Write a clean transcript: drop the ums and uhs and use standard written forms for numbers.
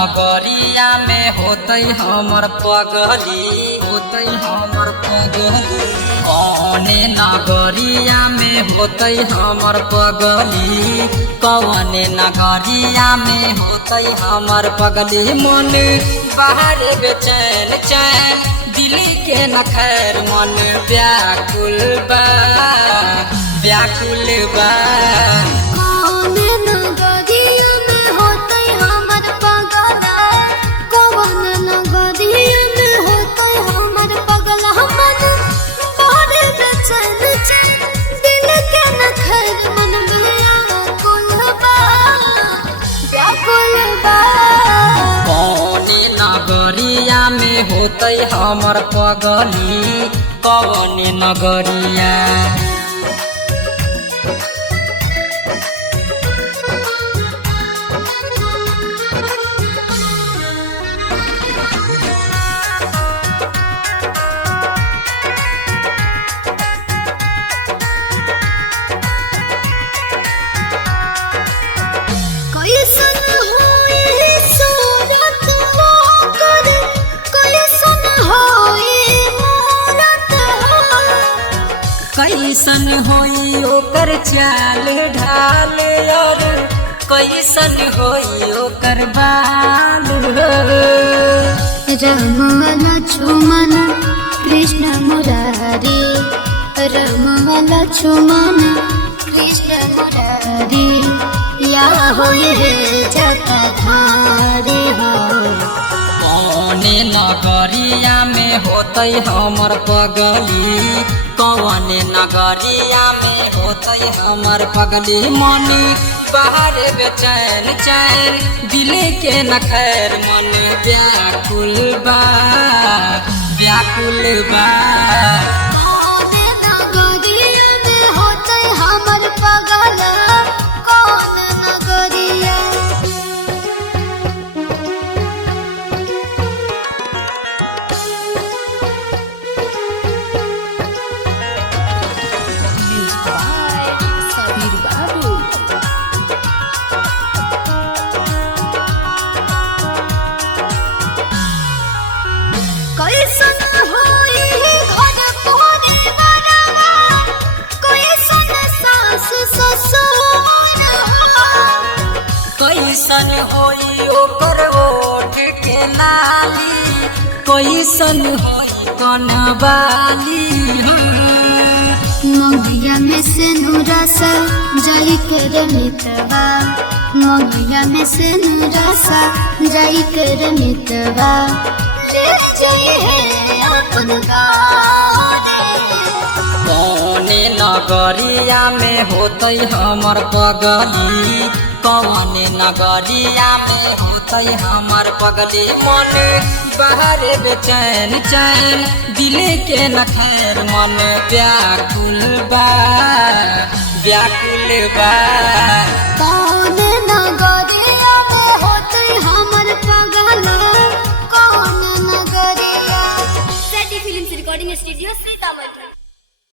नगरिया में होतै हमर पगली, होतै हमर पगली। कौने नगरिया में होतै हमर पगली, कौने नगरिया में होतै हमर पगली। मन बाहर बेचैन चैन दिल के न खैर, मन व्याकुल बा व्याकुल बा। नगरिया में होतै हमर पगली, कौने नगरिया। कैसन होई ओकर चाल ढाल, और कैसन होई ओकर बाल। राम लक्ष्मण कृष्ण मुरारी, राम लक्ष्मण कृष्ण मुरारी, या होए जटाधारी हो। कौने नगरिया में होतै हमर पगली, कौने नगरिया में होतै हमर पगली। मन बाहर बेचैन चैन दिल के न खैर, मन व्याकुल बा व्याकुल बा। कैसन होई ओकर ओठ के लाली, कैसन होई कनवाली। मंगिया में से नूरासा जाई कर मितवा, मंगिया में से नूरासा जाई कर मितवा, ले जाई है अपन गाने। कौने नगरिया में होतै हमर पगली, कौने नगरिया में होतै हमर पगली। मन बाहर बेचैन चैन दिल के न खैर, मन व्याकुल बा व्याकुल बा। कौने नगरिया में होतै हमर पगली, कौने नगरिया। सेटी फिल्म्स रिकॉर्डिंग स्टूडियो सीतामढ़ी।